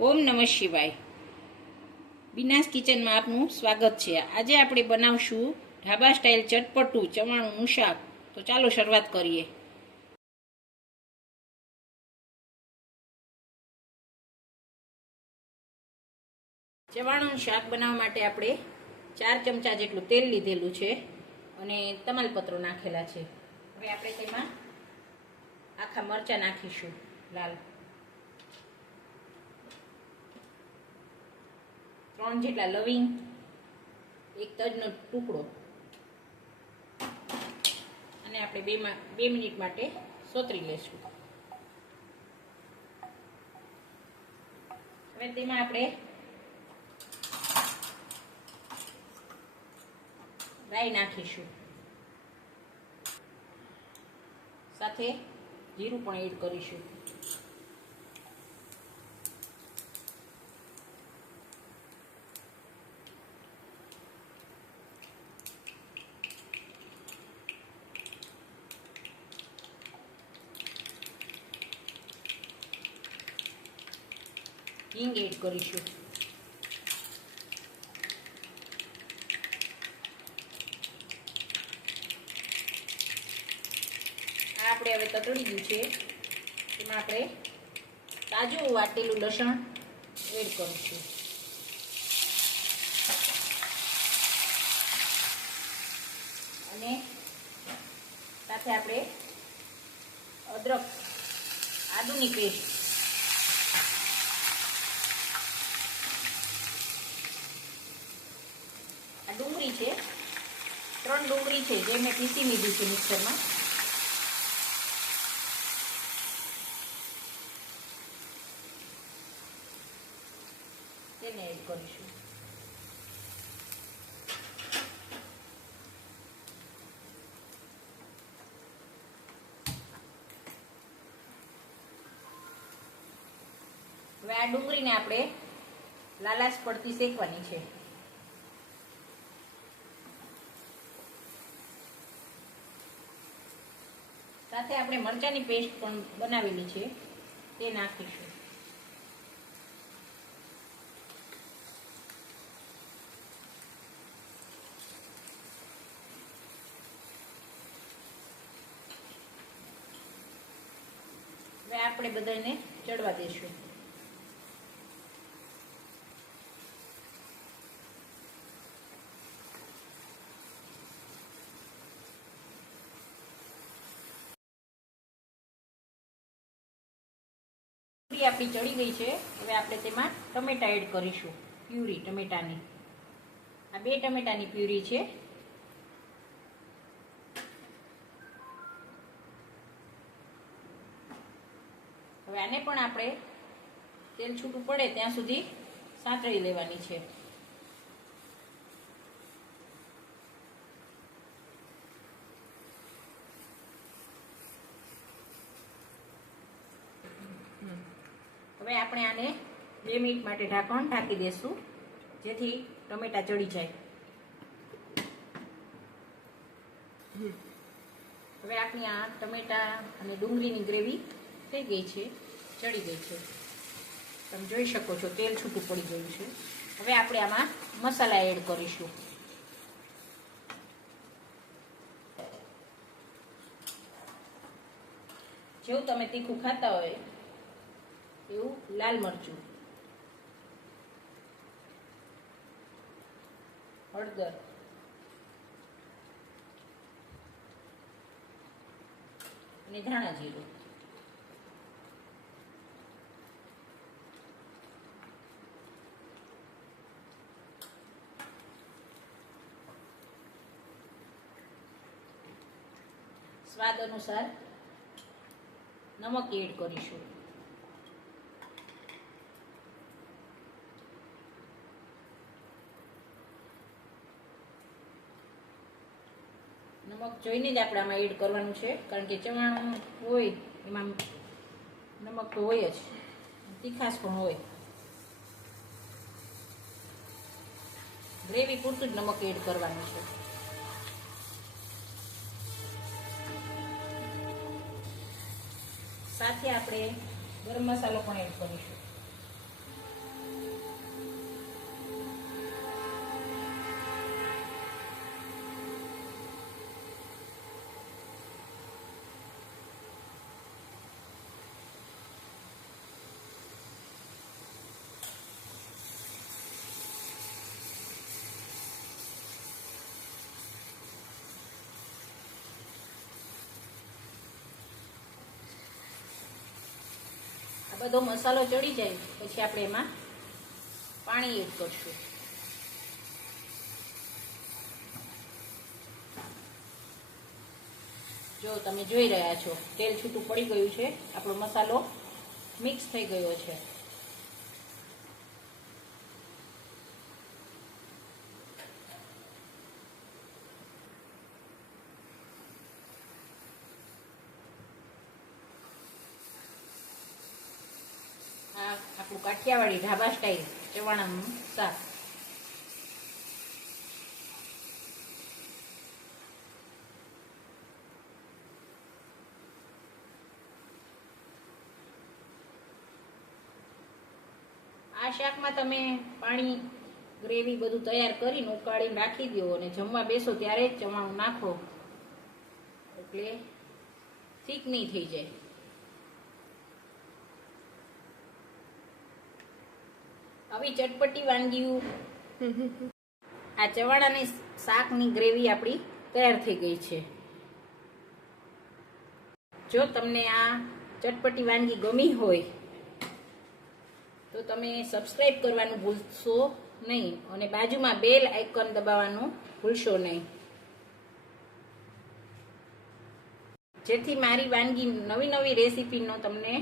ઓમ નમઃ શિવાય. બિનાસ કિચનમાં આપનું સ્વાગત છે. આજે આપણે બનાવશું ઢાબા સ્ટાઇલ ચટપટું ચવાણુંનું શાક. તો ચાલો શરૂઆત કરીએ. ચવાણુંનું શાક બનાવવા માટે આપણે ચાર ચમચા જેટલું તેલ લીધેલું છે અને તમાલપત્રો નાખેલા છે. હવે આપણે તેમાં આખા મરચાં નાખીશું લાલ. ત્રણ જેટલા લવિંગ, એક તજનો ટુકડો. અને આપણે બે બે મિનિટ માટે સોતરી લેશું. હવે તેમાં આપણે રાઈ નાખીશું. સાથે જીરું પણ એડ કરીશું. હિંગ એડ કરીશું. આ આપણે હવે તતડી ગયું છે. એમાં આપણે તાજું વાટેલું લસણ એડ કરીશું. અને સાથે આપણે અદરક, આદુની પેસ્ટ આ ડુંગળી છે ત્રણ ડુંગળી છે, જે મેં પીસી લીધી છે મિક્સરમાં. તેને એડ કરીશું. હવે આ ડુંગળીને આપણે લાલાશ પડતી શેકવાની છે. સાથે આપણે મરચાંની પેસ્ટ પણ બનાવેલી છે. તે નાખીશું. હવે આપણે બધાને ચડવા દઈશું પૂરી આપણી ચડી ગઈ છે. હવે આપણે તેમાં ટમેટા એડ કરીશું. પ્યુરી, ટમેટાની. આ બે ટમેટાની પ્યુરી છે. હવે આને પણ આપણે તેલ છૂટું પડે ત્યાં સુધી સાંતળી લેવાની છે. હવે આપણે આને બે મિનિટ માટે ઢાંકણ ઢાંકી દેશું, જેથી ટમેટા ચડી જાય. હવે આપણી આ ટમેટા અને ડુંગળીની ગ્રેવી થઈ ગઈ છે, ચડી ગઈ છે. તમે જોઈ શકો છો, તેલ છૂટું પડી ગયું છે. હવે આપણે આમાં મસાલા એડ કરીશું. જેવું તમે તીખું ખાતા હોય લાલ મરચું. હળદર. અને ધાણા જીરું. સ્વાદ અનુસાર નમક એડ કરીશું. નમક જોઈને જ આપણે આમાં એડ કરવાનું છે. કારણ કે ચવાણું હોય, એમાં નમક તો હોય જ. તીખાશ પણ હોય. ગ્રેવી પૂરતું જ નમક એડ કરવાનું છે. સાથે આપણે ગરમ મસાલો પણ એડ કરીશું. બધો મસાલો ચડી જાય, પછી આપણે એમાં પાણી એડ કરશું. જો તમે જોઈ રહ્યા છો, તેલ છૂટું પડી ગયું છે, આપણો મસાલો મિક્સ થઈ ગયો છે આ આપણું કાઠિયાવાડી ઢાબા સ્ટાઈલ ચવાણાનું શાક આ શાકમાં તમે પાણી, ગ્રેવી બધું તૈયાર કરીને ઉકાળીને રાખી દો અને જમવા બેસો ત્યારે જ ચવાણું નાખો. એટલે થીક નહીં થઈ જાય. આવી ચટપટી વાનગીઓ. આ ચવાણાની શાકની ગ્રેવી આપણી તૈયાર થઈ ગઈ છે. જો તમને આ ચટપટી વાનગી ગમી હોય, તો તમે સબસ્ક્રાઈબ કરવાનું ભૂલશો નહીં અને બાજુમાં બેલ આઇકન દબાવવાનું ભૂલશો નહીં. જેથી મારી વાનગી નવી નવી રેસીપીનો તમને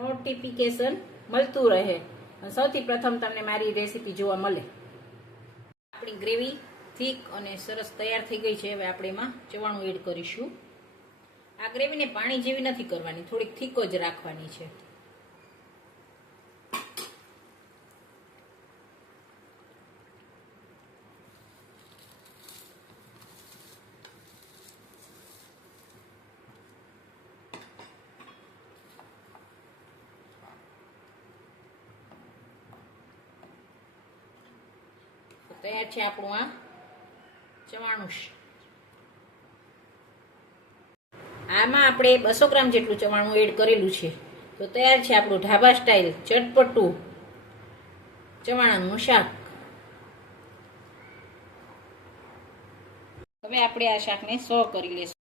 નોટિફિકેશન મળતું રહે. સૌથી પ્રથમ તમને મારી રેસીપી જોવા મળે. આપણી ગ્રેવી થીક અને સરસ તૈયાર થઈ ગઈ છે. હવે આપણે એમાં ચવાણું એડ કરીશું. આ ગ્રેવીને પાણી જેવી નથી કરવાની, થોડીક થીક જ રાખવાની છે. તૈયાર છે આપણું આ ચવાણું આમાં આપણે બસો ગ્રામ જેટલું ચવાણું એડ કરેલું છે. તો તૈયાર છે આપણું ઢાબા સ્ટાઇલ ચટપટું ચવાણાનું શાક. હવે આપણે આ શાકને સો કરી લઈશું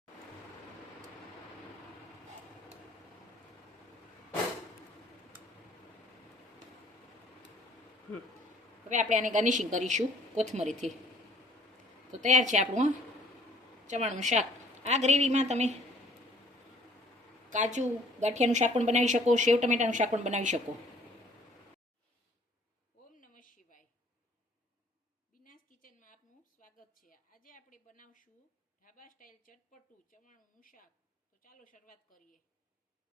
હવે આપણે આને ગાર્નિશિંગ કરીશું કોથમરીથી. તો તૈયાર છે આપણું ચવાણું શાક. આ ગ્રેવીમાં તમે કાજુ, ગાંઠિયાનું શાક પણ બનાવી શકો, સેવ ટમેટાનું શાક પણ બનાવી શકો. ઓમ નમઃ શિવાય. બિનાસ કિચનમાં આપનું સ્વાગત છે. આજે આપણે બનાવશું ઢાબા સ્ટાઇલ ચટપટું ચવાણું શાક. તો ચાલો શરૂઆત કરીએ.